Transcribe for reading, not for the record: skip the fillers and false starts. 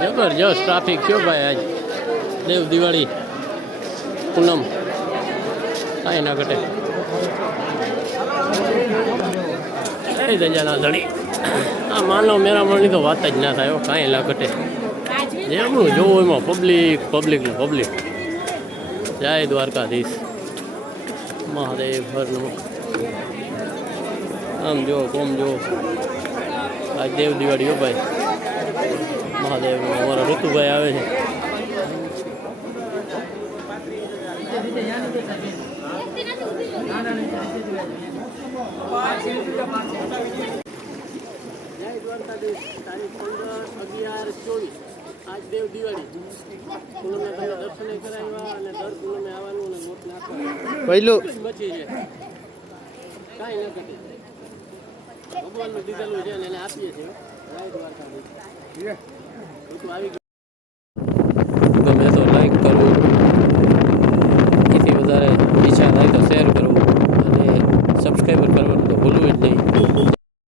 જબરજસ્ત ટ્રાફિક થયો ભાઈ આજ દેવ દિવાળી પૂનમ કાંઈ ના ઘટે એ દજાના ધડી આ માનવ મેરામણની તો વાત જ ના થાય કાંઈ ના ઘટે જેમનું જોવું એમાં પબ્લિક જય દ્વારકાધીશ મહાદેવ હર નમઃ આમ જો કોમ જો આજ દેવ દિવાળી હો ભાઈ મહાદેવ અમારા ઋતુભાઈ આવે છે જય દ્વારકાધીશ તારીખ 15/11/24 આજ દેવ દિવાળી પૂનમે તમે દર્શને કરાવ્યા અને દર પૂનમે આવવાનું અને લોટ નાખવાનું પહેલું મચી છે કાંઈ ન ઘટે ભગવાનનું દીધેલું છે અને એને આપીએ છીએ જય દ્વારકાધીશ આવી ગમે તો લાઈક કરવું એથી વધારે ઈચ્છા થાય તો શેર કરવું અને સબસ્ક્રાઈબર કરવાનું તો ભૂલવું જ નહીં